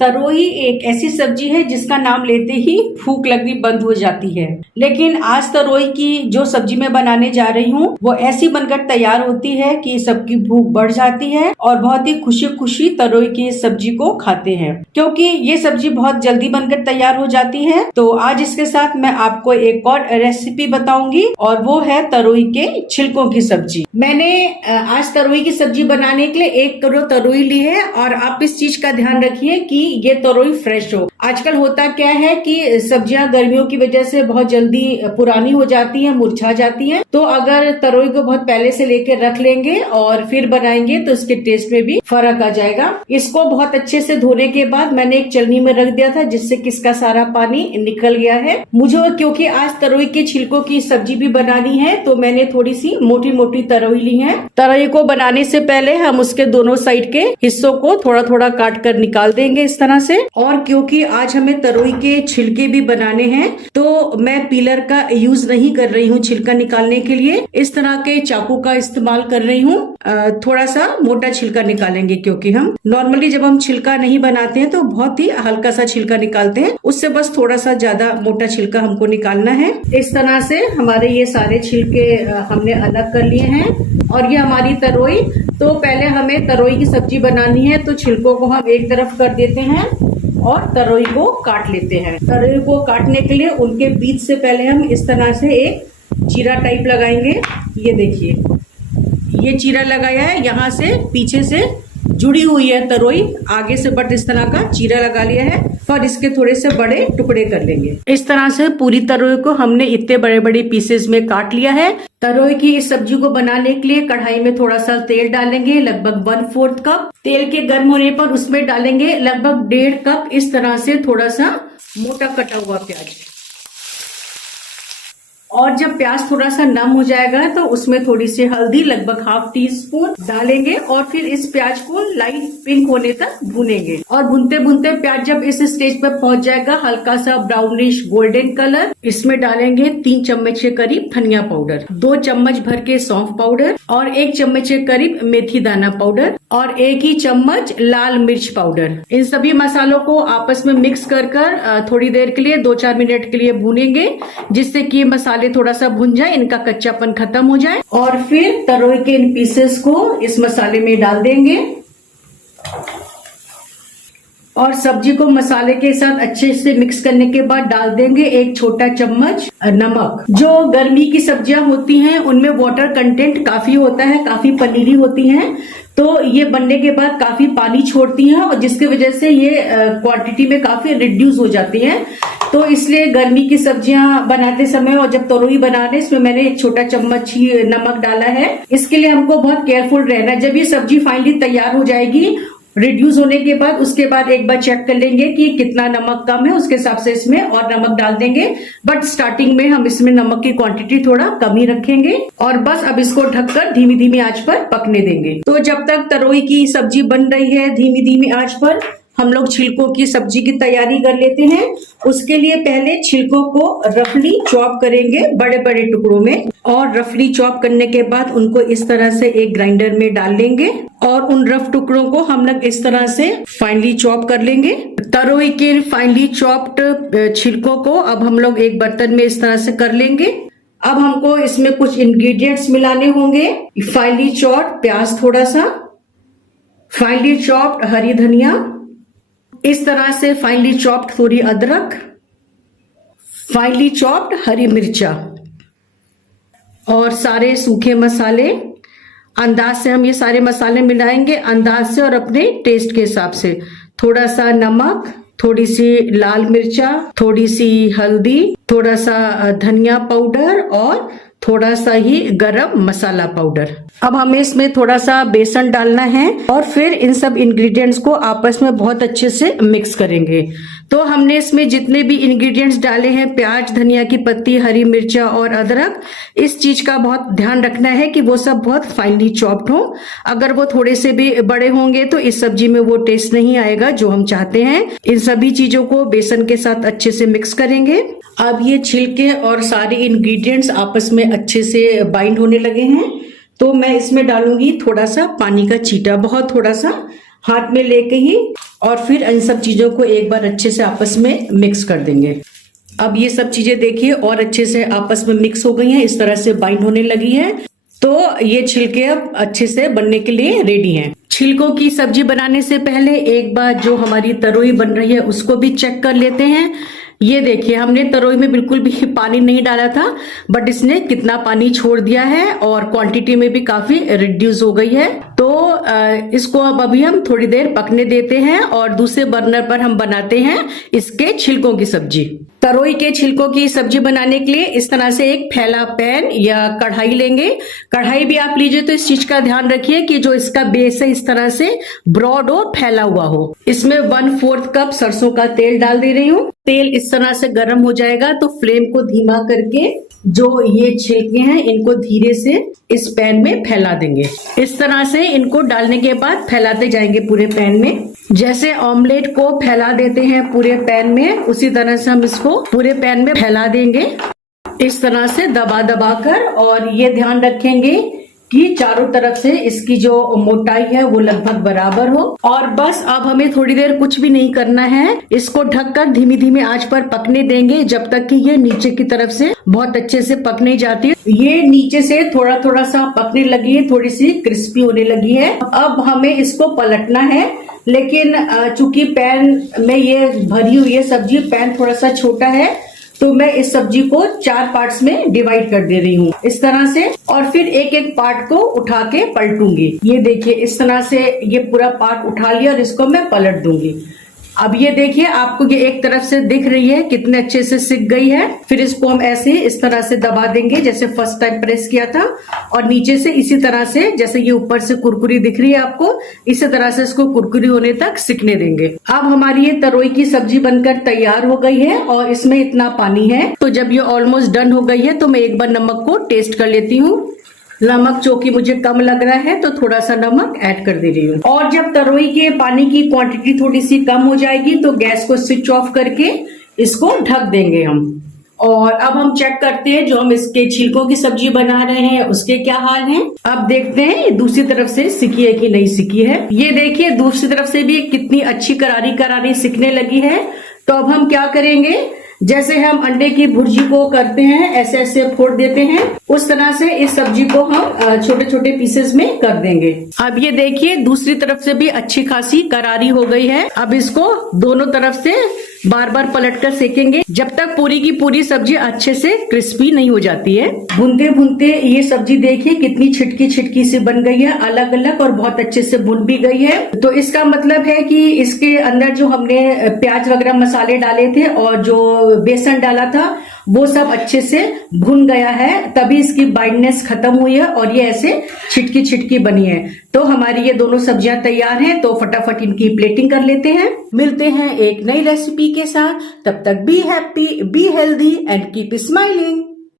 तरोई एक ऐसी सब्जी है जिसका नाम लेते ही भूख लगनी बंद हो जाती है, लेकिन आज तरोई की जो सब्जी मैं बनाने जा रही हूँ वो ऐसी बनकर तैयार होती है कि सबकी भूख बढ़ जाती है और बहुत ही खुशी खुशी तरोई की सब्जी को खाते हैं, क्योंकि ये सब्जी बहुत जल्दी बनकर तैयार हो जाती है। तो आज इसके साथ मैं आपको एक और रेसिपी बताऊंगी और वो है तरोई के छिलकों की सब्जी। मैंने आज तरोई की सब्जी बनाने के लिए 1 किलो तरोई ली है और आप इस चीज का ध्यान रखिए कि ये तरोई फ्रेश हो। आजकल होता क्या है कि सब्जियां गर्मियों की वजह से बहुत जल्दी पुरानी हो जाती हैं, मुरझा जाती हैं, तो अगर तरोई को बहुत पहले से लेके रख लेंगे और फिर बनाएंगे तो इसके टेस्ट में भी फर्क आ जाएगा। इसको बहुत अच्छे से धोने के बाद मैंने एक चलनी में रख दिया था जिससे कि इसका सारा पानी निकल गया है। मुझे क्योंकि आज तरोई के छिलकों की सब्जी भी बनानी है तो मैंने थोड़ी सी मोटी मोटी तरोई ली है। तरोई को बनाने से पहले हम उसके दोनों साइड के हिस्सों को थोड़ा थोड़ा काट कर निकाल देंगे इस तरह से। और क्योंकि आज हमें तरोई के छिलके भी बनाने हैं तो मैं पीलर का यूज नहीं कर रही हूँ छिलका निकालने के लिए, इस तरह के चाकू का इस्तेमाल कर रही हूँ। थोड़ा सा मोटा छिलका निकालेंगे क्योंकि हम नॉर्मली जब हम छिलका नहीं बनाते हैं तो बहुत ही हल्का सा छिलका निकालते हैं, उससे बस थोड़ा सा ज्यादा मोटा छिलका हमको निकालना है। इस तरह से हमारे ये सारे छिलके हमने अलग कर लिए हैं और ये हमारी तरोई। तो पहले हमें तरोई की सब्जी बनानी है तो छिलकों को हम एक तरफ कर देते हैं और तरोई को काट लेते हैं। तरोई को काटने के लिए उनके बीच से पहले हम इस तरह से एक चीरा टाइप लगाएंगे। ये देखिए, ये चीरा लगाया है, यहाँ से पीछे से जुड़ी हुई है तरोई, आगे से बट इस तरह का चीरा लगा लिया है। फिर इसके थोड़े से बड़े टुकड़े कर लेंगे। इस तरह से पूरी तरोई को हमने इतने बड़े बड़े पीसेस में काट लिया है। तरोई की इस सब्जी को बनाने के लिए कढ़ाई में थोड़ा सा तेल डालेंगे, लगभग 1/4 कप। तेल के गर्म होने पर उसमें डालेंगे लगभग 1.5 कप इस तरह से थोड़ा सा मोटा कटा हुआ प्याज। और जब प्याज थोड़ा सा नम हो जाएगा तो उसमें थोड़ी सी हल्दी लगभग 1/2 टीस्पून डालेंगे और फिर इस प्याज को लाइट पिंक होने तक भूनेंगे। और भूनते भूनते प्याज जब इस स्टेज पर पहुंच जाएगा हल्का सा ब्राउनिश गोल्डन कलर, इसमें डालेंगे 3 चम्मच के करीब धनिया पाउडर, 2 चम्मच भर के सौंफ पाउडर और 1 चम्मच के करीब मेथी दाना पाउडर और 1 ही चम्मच लाल मिर्च पाउडर। इन सभी मसालों को आपस में मिक्स कर थोड़ी देर के लिए 2-4 मिनट के लिए भूनेंगे, जिससे कि मसाले थोड़ा सा भुन जाए, इनका कच्चापन खत्म हो जाए। और फिर तरोई के इन पीसेस को इस मसाले में डाल देंगे और सब्जी को मसाले के साथ अच्छे से मिक्स करने के बाद डाल देंगे 1 छोटा चम्मच नमक। जो गर्मी की सब्जियां होती हैं उनमें वाटर कंटेंट काफी होता है, काफी पनीरी होती हैं, तो ये बनने के बाद काफी पानी छोड़ती हैं और जिसकी वजह से ये क्वांटिटी में काफी रिड्यूस हो जाती हैं। तो इसलिए गर्मी की सब्जियां बनाते समय और जब तरोई बनाने इसमें मैंने 1 छोटा चम्मच ही नमक डाला है। इसके लिए हमको बहुत केयरफुल रहना है। जब ये सब्जी फाइनली तैयार हो जाएगी रिड्यूस होने के बाद, उसके बाद एक बार चेक कर लेंगे कि कितना नमक कम है, उसके हिसाब से इसमें और नमक डाल देंगे। बट स्टार्टिंग में हम इसमें नमक की क्वांटिटी थोड़ा कम ही रखेंगे और बस अब इसको ढककर धीमी धीमी आंच पर पकने देंगे। तो जब तक तरोई की सब्जी बन रही है धीमी धीमी आंच पर हम लोग छिलकों की सब्जी की तैयारी कर लेते हैं। उसके लिए पहले छिलकों को रफली चॉप करेंगे बड़े बड़े टुकड़ों में और रफली चॉप करने के बाद उनको इस तरह से एक ग्राइंडर में डाल लेंगे और उन रफ टुकड़ों को हम लोग इस तरह से फाइनली चॉप कर लेंगे। तरोई के फाइनली चॉप्ड छिलकों को अब हम लोग एक बर्तन में इस तरह से कर लेंगे। अब हमको इसमें कुछ इंग्रेडिएंट्स मिलाने होंगे। फाइनली चॉप्ड प्याज, थोड़ा सा फाइनली चॉप्ड हरी धनिया, इस तरह से फाइनली चॉप्ड थोड़ी अदरक, फाइनली चॉप्ड हरी मिर्चा और सारे सूखे मसाले। अंदाज से हम ये सारे मसाले मिलाएंगे, अंदाज से और अपने टेस्ट के हिसाब से। थोड़ा सा नमक, थोड़ी सी लाल मिर्चा, थोड़ी सी हल्दी, थोड़ा सा धनिया पाउडर और थोड़ा सा ही गरम मसाला पाउडर। अब हमें इसमें थोड़ा सा बेसन डालना है और फिर इन सब इंग्रेडिएंट्स को आपस में बहुत अच्छे से मिक्स करेंगे। तो हमने इसमें जितने भी इंग्रेडिएंट्स डाले हैं, प्याज, धनिया की पत्ती, हरी मिर्चा और अदरक, इस चीज का बहुत ध्यान रखना है कि वो सब बहुत फाइनली चॉप्ड हो। अगर वो थोड़े से भी बड़े होंगे तो इस सब्जी में वो टेस्ट नहीं आएगा जो हम चाहते हैं। इन सभी चीजों को बेसन के साथ अच्छे से मिक्स करेंगे। अब ये छिलके और सारे इंग्रेडिएंट्स आपस में अच्छे से बाइंड होने लगे हैं तो मैं इसमें डालूंगी थोड़ा सा पानी का छींटा, बहुत थोड़ा सा। हाथ में लेके ही, और फिर इन सब चीजों को एक बार अच्छे से आपस में मिक्स कर देंगे। अब ये सब चीजें देखिए और अच्छे से आपस में मिक्स हो गई हैं, इस तरह से बाइंड होने लगी है। तो ये छिलके अब अच्छे से बनने के लिए रेडी हैं। छिलकों की सब्जी बनाने से पहले एक बार जो हमारी तरोई बन रही है उसको भी चेक कर लेते हैं। ये देखिए, हमने तरोई में बिल्कुल भी पानी नहीं डाला था, बट इसने कितना पानी छोड़ दिया है और क्वांटिटी में भी काफी रिड्यूस हो गई है। तो इसको अब अभी हम थोड़ी देर पकने देते हैं और दूसरे बर्नर पर हम बनाते हैं इसके छिलकों की सब्जी। तरोई के छिलकों की सब्जी बनाने के लिए इस तरह से एक फैला पैन या कढ़ाई लेंगे। कढ़ाई भी आप लीजिए तो इस चीज का ध्यान रखिए कि जो इसका बेस है इस तरह से ब्रॉड हो, फैला हुआ हो। इसमें 1/4 कप सरसों का तेल डाल दे रही हूँ। तेल इस तरह से गर्म हो जाएगा तो फ्लेम को धीमा करके जो ये छिलके हैं इनको धीरे से इस पैन में फैला देंगे। इस तरह से इनको डालने के बाद फैलाते जाएंगे पूरे पैन में। जैसे ऑमलेट को फैला देते हैं पूरे पैन में, उसी तरह से हम इसको पूरे पैन में फैला देंगे इस तरह से दबा दबा कर। और ये ध्यान रखेंगे कि चारों तरफ से इसकी जो मोटाई है वो लगभग बराबर हो। और बस अब हमें थोड़ी देर कुछ भी नहीं करना है, इसको ढककर धीमी धीमी आंच पर पकने देंगे जब तक कि ये नीचे की तरफ से बहुत अच्छे से पक नहीं जाती। ये नीचे से थोड़ा थोड़ा सा पकने लगी है, थोड़ी सी क्रिस्पी होने लगी है। अब हमें इसको पलटना है, लेकिन चूंकि पैन में ये भरी हुई है सब्जी, पैन थोड़ा सा छोटा है, तो मैं इस सब्जी को 4 पार्ट्स में डिवाइड कर दे रही हूँ इस तरह से। और फिर एक एक पार्ट को उठा के पलटूंगी। ये देखिए, इस तरह से ये पूरा पार्ट उठा लिया और इसको मैं पलट दूंगी। अब ये देखिए, आपको ये एक तरफ से दिख रही है कितने अच्छे से सिक गई है। फिर इसको हम ऐसे इस तरह से दबा देंगे जैसे फर्स्ट टाइम प्रेस किया था, और नीचे से इसी तरह से, जैसे ये ऊपर से कुरकुरी दिख रही है आपको, इसी तरह से इसको कुरकुरी होने तक सिकने देंगे। अब हमारी ये तरोई की सब्जी बनकर तैयार हो गई है और इसमें इतना पानी है। तो जब ये ऑलमोस्ट डन हो गई है तो मैं एक बार नमक को टेस्ट कर लेती हूँ। नमक जो कि मुझे कम लग रहा है तो थोड़ा सा नमक ऐड कर दे रही हूँ। और जब तरोई के पानी की क्वांटिटी थोड़ी सी कम हो जाएगी तो गैस को स्विच ऑफ करके इसको ढक देंगे हम। और अब हम चेक करते हैं जो हम इसके छिलकों की सब्जी बना रहे हैं उसके क्या हाल हैं। अब देखते हैं दूसरी तरफ से सिकी है कि नहीं सिकी है। ये देखिए, दूसरी तरफ से भी कितनी अच्छी करारी करारी सिकने लगी है। तो अब हम क्या करेंगे, जैसे हम अंडे की भुर्जी को करते हैं ऐसे ऐसे फोड़ देते हैं, उस तरह से इस सब्जी को हम छोटे छोटे पीसेस में कर देंगे। अब ये देखिए, दूसरी तरफ से भी अच्छी खासी करारी हो गई है। अब इसको दोनों तरफ से बार बार पलटकर सेकेंगे जब तक पूरी की पूरी सब्जी अच्छे से क्रिस्पी नहीं हो जाती है। भूनते भूनते ये सब्जी देखिए कितनी छिटकी छिटकी से बन गई है, अलग अलग, और बहुत अच्छे से भुन भी गई है। तो इसका मतलब है कि इसके अंदर जो हमने प्याज वगैरह मसाले डाले थे और जो बेसन डाला था वो सब अच्छे से भुन गया है, तभी इसकी बाइंडनेस खत्म हुई है और ये ऐसे छिटकी छिटकी बनी है। तो हमारी ये दोनों सब्जियां तैयार हैं, तो फटाफट इनकी प्लेटिंग कर लेते हैं। मिलते हैं एक नई रेसिपी के साथ, तब तक be happy, be healthy and keep smiling.